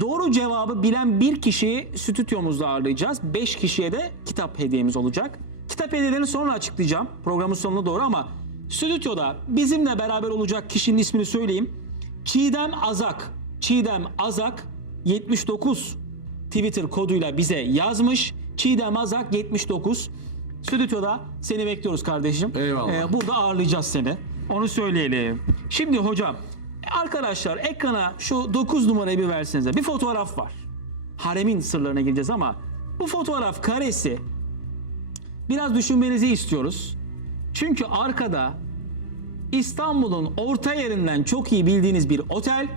Doğru cevabı bilen bir kişiyi stüdyomuzda ağırlayacağız. Beş kişiye de kitap hediyemiz olacak. Kitap hediyelerini sonra açıklayacağım programın sonuna doğru ama stüdyoda bizimle beraber olacak kişinin ismini söyleyeyim. Çiğdem Azak. Çiğdem Azak 79 Twitter koduyla bize yazmış. Çiğdem Azak 79. Stüdyoda seni bekliyoruz kardeşim. Eyvallah. Ee, burada ağırlayacağız seni. Onu söyleyelim. Şimdi hocam arkadaşlar ekrana şu 9 numarayı bir versenize. Bir fotoğraf var. Haremin sırlarına gireceğiz ama bu fotoğraf karesi biraz düşünmenizi istiyoruz. Çünkü arkada İstanbul'un orta yerinden çok iyi bildiğiniz bir otel.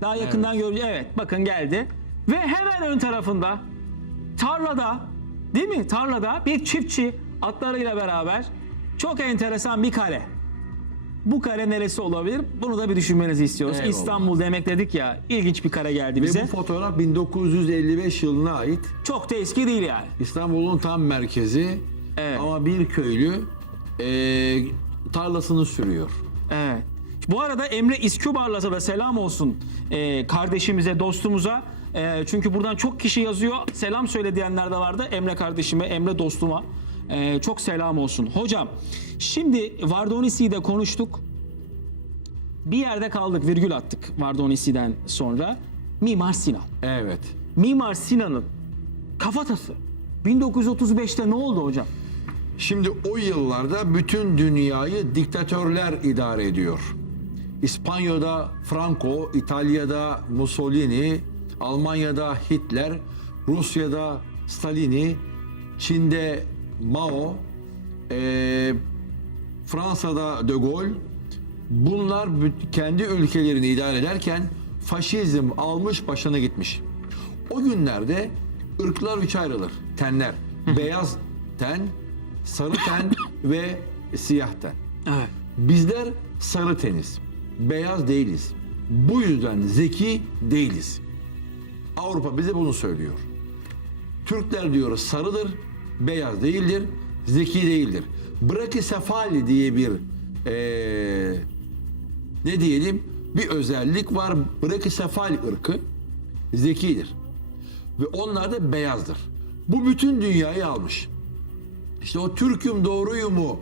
Daha yakından göreceğiz. Evet bakın geldi. Ve hemen ön tarafında tarlada değil mi? Tarlada bir çiftçi atlarıyla beraber çok enteresan bir kare. Bu kare neresi olabilir? Bunu da bir düşünmenizi istiyoruz. Eyvallah. İstanbul demek dedik ya ilginç bir kare geldi Ve bize. bu fotoğraf 1955 yılına ait. Çok da eski değil yani. İstanbul'un tam merkezi. Evet. Ama bir köylü eee, tarlasını sürüyor. Evet. Bu arada Emre İskübarlas'a da selam olsun ee, kardeşimize, dostumuza. Ee, çünkü buradan çok kişi yazıyor. Selam söyle diyenler de vardı. Emre kardeşime, Emre dostuma. Ee, çok selam olsun. Hocam, şimdi Vardonisi'yi de konuştuk. Bir yerde kaldık, virgül attık Vardonisi'den sonra. Mimar Sinan. Evet. Mimar Sinan'ın kafatası 1935'te ne oldu hocam? Şimdi o yıllarda bütün dünyayı diktatörler idare ediyor. İspanya'da Franco, İtalya'da Mussolini, Almanya'da Hitler, Rusya'da Stalini, Çin'de Mao, eee, Fransa'da De Gaulle. Bunlar kendi ülkelerini idare ederken faşizm almış başına gitmiş. O günlerde ırklar üçe ayrılır. Tenler. Beyaz ten, sarı ten ve siyah ten. Evet. Bizler sarı teniz. Beyaz değiliz. Bu yüzden zeki değiliz. Avrupa bize bunu söylüyor. Türkler diyoruz sarıdır, beyaz değildir, zeki değildir. Brakisefali diye bir eee, ne diyelim bir özellik var. Brakisefal ırkı zekidir. Ve onlar da beyazdır. Bu bütün dünyayı almış. İşte o Türk'üm doğruyumu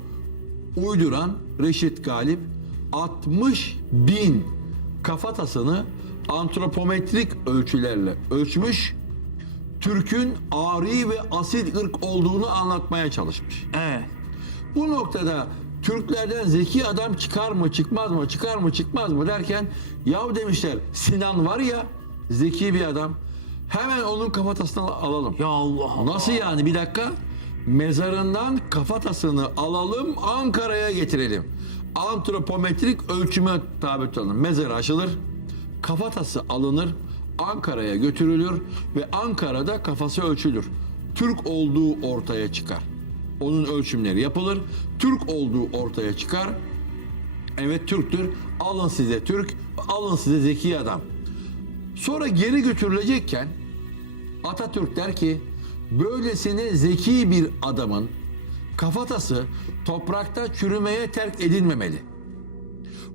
uyduran Reşit Galip 60 bin kafatasını antropometrik ölçülerle ölçmüş. Türk'ün ari ve asil ırk olduğunu anlatmaya çalışmış. Evet. Bu noktada Türklerden zeki adam çıkar mı çıkmaz mı çıkar mı çıkmaz mı derken yav demişler Sinan var ya zeki bir adam hemen onun kafatasını alalım. Ya Allah Allah. Nasıl yani bir dakika? Mezarından kafatasını alalım Ankara'ya getirelim. Antropometrik ölçüme tabi tutalım. Mezarı açılır, kafatası alınır, Ankara'ya götürülür ve Ankara'da kafası ölçülür. Türk olduğu ortaya çıkar. Onun ölçümleri yapılır. Türk olduğu ortaya çıkar. Evet Türktür. Alın size Türk, alın size zeki adam. Sonra geri götürülecekken Atatürk der ki böylesine zeki bir adamın kafatası toprakta çürümeye terk edilmemeli.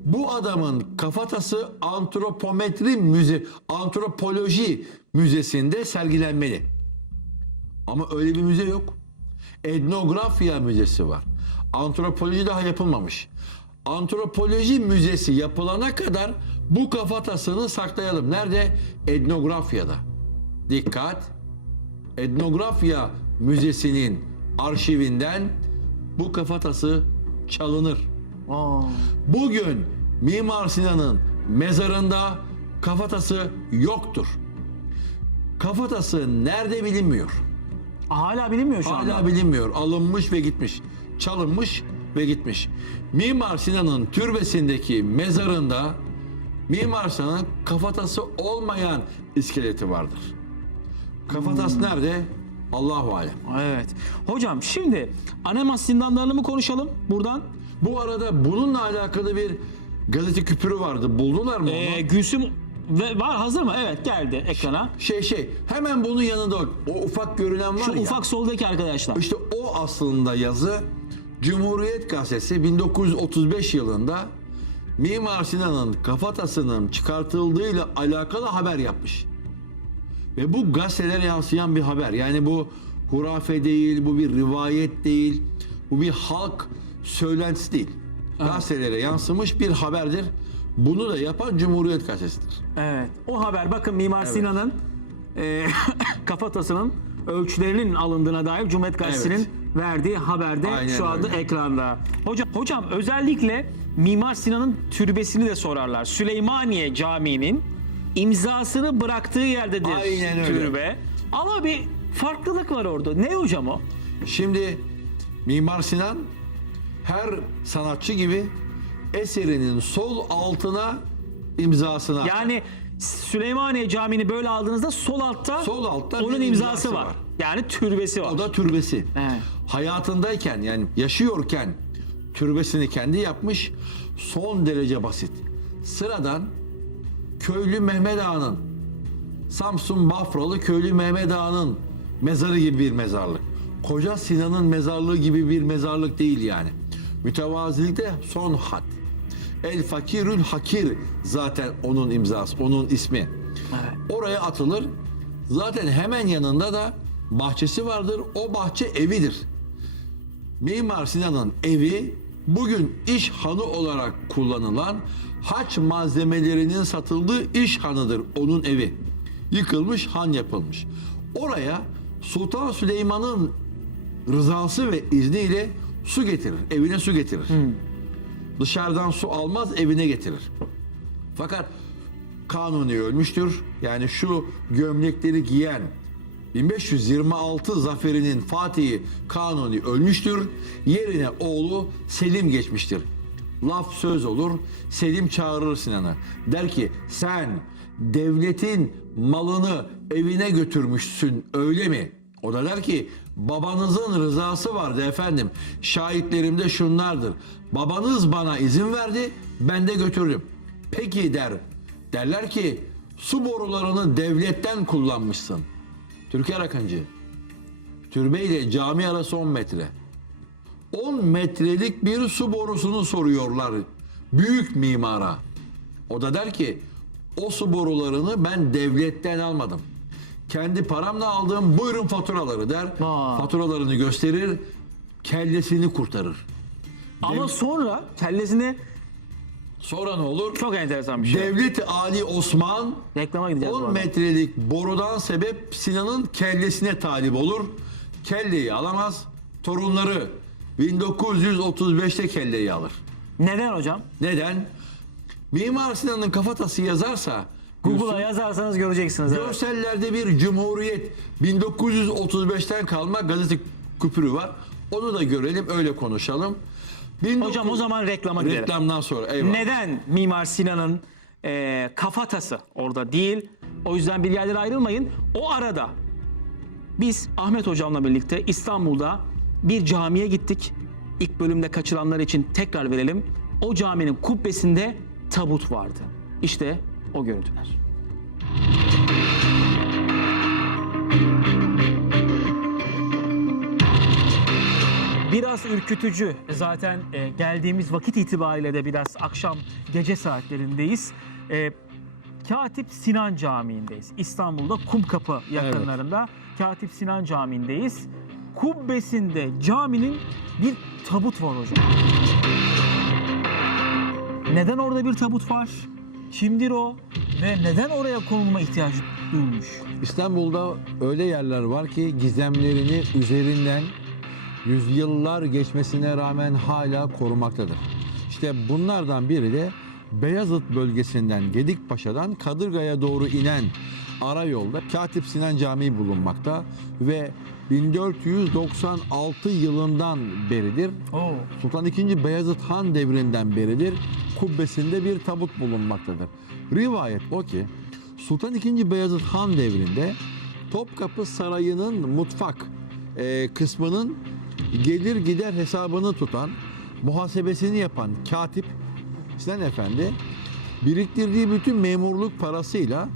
Bu adamın kafatası antropometri müze, antropoloji müzesinde sergilenmeli. Ama öyle bir müze yok. Etnografya müzesi var. Antropoloji daha yapılmamış. Antropoloji müzesi yapılana kadar bu kafatasını saklayalım. Nerede? Etnografyada. Dikkat! Etnografya Müzesi'nin arşivinden bu kafatası çalınır. Aa. Bugün Mimar Sinan'ın mezarında kafatası yoktur. Kafatası nerede bilinmiyor. Hala bilinmiyor şu anda. Hala bilinmiyor. Alınmış ve gitmiş. Çalınmış ve gitmiş. Mimar Sinan'ın türbesindeki mezarında Mimar Sinan'ın kafatası olmayan iskeleti vardır. Kafatası nerede? Allahu alem. Evet. Hocam şimdi Anemas zindanlarını mı konuşalım buradan? Bu arada bununla alakalı bir gazete küpürü vardı. Buldular mı onu? Ee, Gülsüm ve var hazır mı? Evet geldi ekrana. Şey şey hemen bunun yanında o ufak görünen var Şu ya. ufak soldaki arkadaşlar. İşte o aslında yazı Cumhuriyet Gazetesi 1935 yılında Mimar Sinan'ın kafatasının çıkartıldığıyla alakalı haber yapmış. Ve bu gazetelere yansıyan bir haber. Yani bu hurafe değil, bu bir rivayet değil, bu bir halk söylentisi değil. Gazetelere yansımış bir haberdir. Bunu da yapan Cumhuriyet Gazetesi'dir. Evet. O haber bakın Mimar Sinan'ın e, kafatasının ölçülerinin alındığına dair Cumhuriyet Gazetesi'nin Evet. verdiği haberde Aynen şu anda öyle. ekranda. Hocam hocam özellikle Mimar Sinan'ın türbesini de sorarlar. Süleymaniye Camii'nin imzasını bıraktığı yerdedir Aynen öyle. türbe. Ama bir farklılık var orada. Ne hocam o? Şimdi Mimar Sinan her sanatçı gibi eserinin sol altına imzasını atar. Yani Süleymaniye Camii'ni böyle aldığınızda sol altta Sol altta onun imzası, imzası var. var. Yani türbesi var. O da türbesi. Evet. Hayatındayken yani yaşıyorken türbesini kendi yapmış. Son derece basit. Sıradan köylü Mehmet Ağa'nın Samsun Bafralı köylü Mehmet Ağa'nın mezarı gibi bir mezarlık. Koca Sinan'ın mezarlığı gibi bir mezarlık değil yani. Mütevazilikte son hat. El Fakirül Hakir zaten onun imzası, onun ismi. Evet. Oraya atılır. Zaten hemen yanında da bahçesi vardır. O bahçe evidir. Mimar Sinan'ın evi bugün iş hanı olarak kullanılan haç malzemelerinin satıldığı iş hanıdır onun evi. Yıkılmış han yapılmış. Oraya Sultan Süleyman'ın rızası ve izniyle su getirir. Evine su getirir. Dışarıdan su almaz evine getirir. Fakat Kanuni ölmüştür. Yani şu gömlekleri giyen 1526 zaferinin Fatih'i Kanuni ölmüştür. Yerine oğlu Selim geçmiştir. Laf söz olur. Selim çağırır Sinan'ı. Der ki sen devletin malını evine götürmüşsün öyle mi? O da der ki babanızın rızası vardı efendim. Şahitlerim de şunlardır. Babanız bana izin verdi ben de götürdüm. Peki der. Derler ki su borularını devletten kullanmışsın. Türker Akıncı. Türbe ile cami arası 10 metre. 10 metrelik bir su borusunu soruyorlar büyük mimara. O da der ki o su borularını ben devletten almadım. Kendi paramla aldığım buyurun faturaları der. Aa. Faturalarını gösterir, kellesini kurtarır. Ama sonra kellesini Sonra ne olur? çok enteresan bir şey. Devlet Ali Osman Reklama gideceğiz bu 10 arada. metrelik borudan sebep Sinan'ın kellesine talip olur. Kelleyi alamaz. Torunları 1935'te kelleyi alır. Neden hocam? Neden? Mimar Sinan'ın kafatası yazarsa Google'a yazarsanız göreceksiniz. evet. görsellerde bir cumhuriyet 1935'ten kalma gazete küpürü var. Onu da görelim öyle konuşalım. Hocam o zaman reklama gidelim. Reklamdan sonra eyvallah. Neden Mimar Sinan'ın e, kafatası orada değil? O yüzden bir yerlere ayrılmayın. O arada biz Ahmet Hocam'la birlikte İstanbul'da bir camiye gittik. İlk bölümde kaçıranlar için tekrar verelim. O caminin kubbesinde tabut vardı. İşte o görüntüler. Biraz ürkütücü. Zaten e, geldiğimiz vakit itibariyle de biraz akşam gece saatlerindeyiz. E, Katip Sinan Camii'ndeyiz. İstanbul'da Kumkapı yakınlarında Katip Sinan Camii'ndeyiz. Kubbesinde caminin bir tabut var hocam. Neden orada bir tabut var? Kimdir o? Ve neden oraya konulma ihtiyacı duyulmuş? İstanbul'da öyle yerler var ki gizemlerini üzerinden yüzyıllar geçmesine rağmen hala korumaktadır. İşte bunlardan biri de Beyazıt bölgesinden Gedikpaşa'dan Kadırga'ya doğru inen ara yolda Katip Sinan Camii bulunmakta ve 1496 yılından beridir Oo. Sultan II. Beyazıt Han devrinden beridir kubbesinde bir tabut bulunmaktadır. Rivayet o ki Sultan II. Beyazıt Han devrinde Topkapı Sarayı'nın mutfak e, kısmının gelir gider hesabını tutan, muhasebesini yapan katip Sinan Efendi biriktirdiği bütün memurluk parasıyla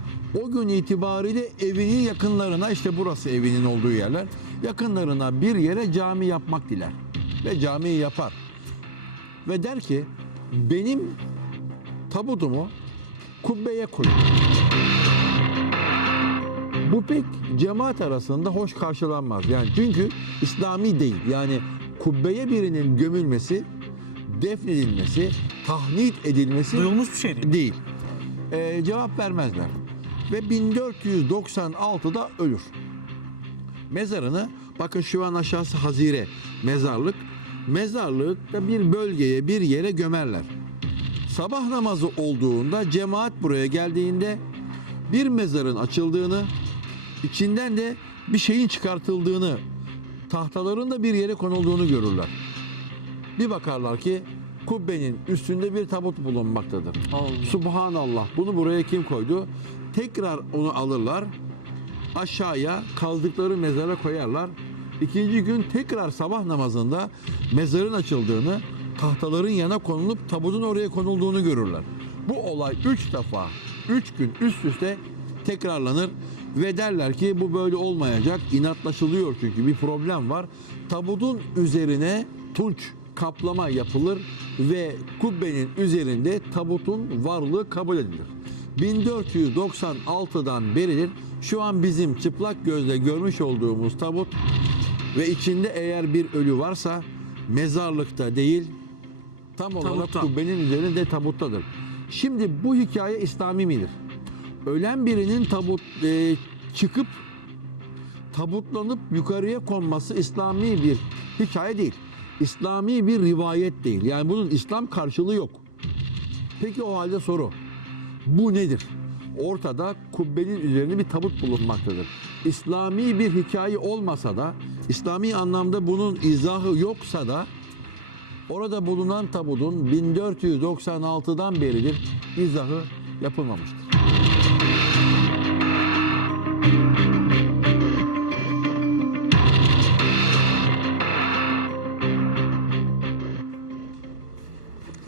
o gün itibariyle evinin yakınlarına işte burası evinin olduğu yerler yakınlarına bir yere cami yapmak diler ve camiyi yapar ve der ki benim tabutumu kubbeye koyun. Bu pek cemaat arasında hoş karşılanmaz. Yani çünkü İslami değil. Yani kubbeye birinin gömülmesi, defnedilmesi, tahnit edilmesi Duyulmuş bir şey değil. değil. Ee, cevap vermezler. Ve 1496'da ölür. Mezarını bakın şu an aşağısı hazire mezarlık. Mezarlıkta bir bölgeye bir yere gömerler. Sabah namazı olduğunda cemaat buraya geldiğinde bir mezarın açıldığını, içinden de bir şeyin çıkartıldığını, tahtaların da bir yere konulduğunu görürler. Bir bakarlar ki kubbenin üstünde bir tabut bulunmaktadır. Allah. Subhanallah. Bunu buraya kim koydu? Tekrar onu alırlar. Aşağıya kazdıkları mezara koyarlar. İkinci gün tekrar sabah namazında mezarın açıldığını, tahtaların yana konulup tabutun oraya konulduğunu görürler. Bu olay üç defa, üç gün üst üste tekrarlanır ve derler ki bu böyle olmayacak. İnatlaşılıyor çünkü bir problem var. Tabutun üzerine tunç kaplama yapılır ve kubbenin üzerinde tabutun varlığı kabul edilir. 1496'dan beridir şu an bizim çıplak gözle görmüş olduğumuz tabut ve içinde eğer bir ölü varsa mezarlıkta değil tam olarak Tabutta. kubbenin üzerinde tabuttadır. Şimdi bu hikaye İslami midir? Ölen birinin tabut e, çıkıp tabutlanıp yukarıya konması İslami bir hikaye değil. İslami bir rivayet değil. Yani bunun İslam karşılığı yok. Peki o halde soru. Bu nedir? Ortada kubbenin üzerine bir tabut bulunmaktadır. İslami bir hikaye olmasa da, İslami anlamda bunun izahı yoksa da orada bulunan tabutun 1496'dan beridir izahı yapılmamıştır.